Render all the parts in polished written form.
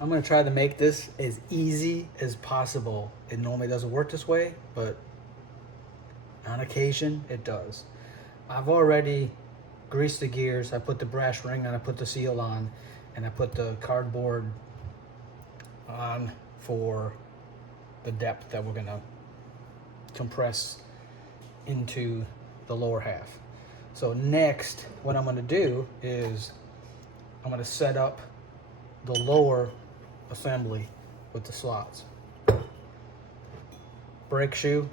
I'm gonna try to make this as easy as possible. It normally doesn't work this way, but on occasion it does. I've already greased the gears. I put the brass ring on, I put the seal on, and I put the cardboard on for the depth that we're gonna compress into the lower half. So next, what I'm gonna do is I'm gonna set up the lower assembly with the slots. Brake shoe.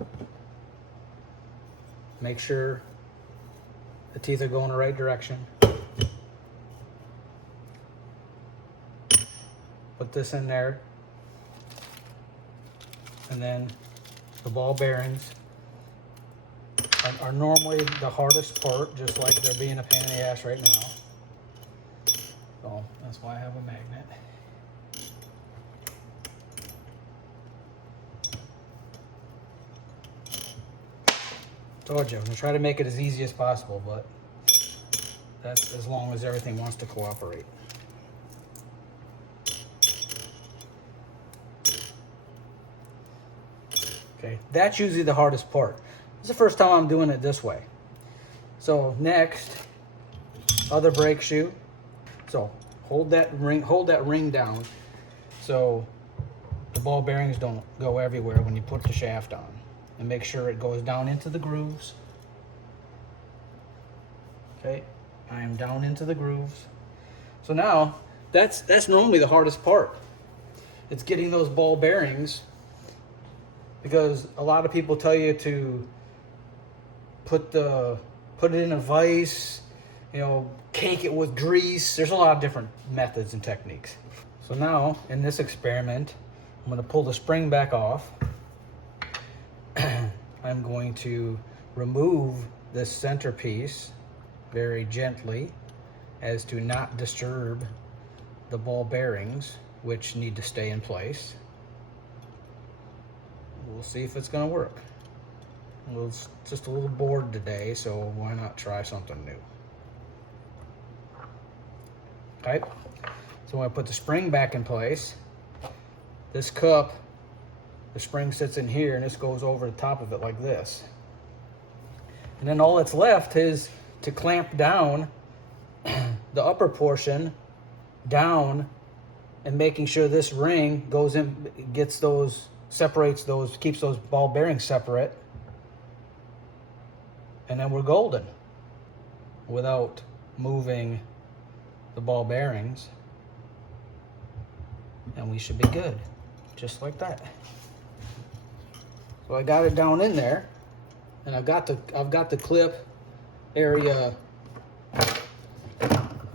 Make sure the teeth are going the right direction. Put this in there. And then the ball bearings are normally the hardest part, just like they're being a pain in the ass right now. So that's why I have a magnet. Told you, I'm gonna try to make it as easy as possible, but that's as long as everything wants to cooperate. Okay, that's usually the hardest part. It's the first time I'm doing it this way. So next, other brake shoe. So hold that ring down so the ball bearings don't go everywhere when you put the shaft on. And make sure it goes down into the grooves. Okay, I am down into the grooves. So now, that's normally the hardest part. It's getting those ball bearings, because a lot of people tell you to put it in a vise, you know, cake it with grease. There's a lot of different methods and techniques. So now, in this experiment, I'm gonna pull the spring back off. I'm going to remove this centerpiece very gently as to not disturb the ball bearings, which need to stay in place. We'll see if it's going to work. Well, it's just a little bored today, so why not try something new? Okay, so when I put the spring back in place, this cup, the spring sits in here, and this goes over the top of it like this. And then all that's left is to clamp down the upper portion down, and making sure this ring goes in, gets those, separates those, keeps those ball bearings separate. And then we're golden without moving the ball bearings. And we should be good, just like that. So I got it down in there, and I've got the clip area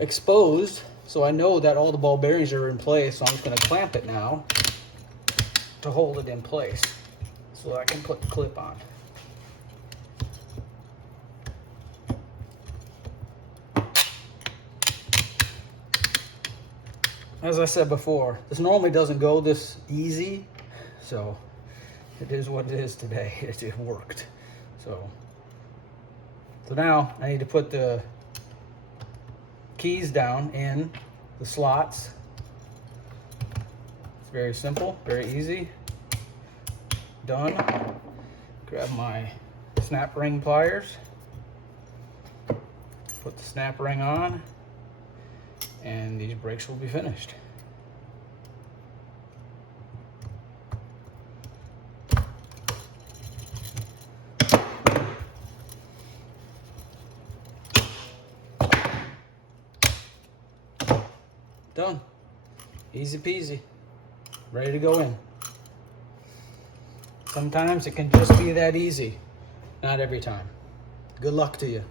exposed, so I know that all the ball bearings are in place. So I'm just going to clamp it now to hold it in place, so I can put the clip on. As I said before, this normally doesn't go this easy, so it is what it is today. It worked. So now I need to put the keys down in the slots. It's very simple, very easy. Done. Grab my snap ring pliers. Put the snap ring on, and these brakes will be finished. Done. Easy peasy. Ready to go in. Sometimes it can just be that easy. Not every time. Good luck to you.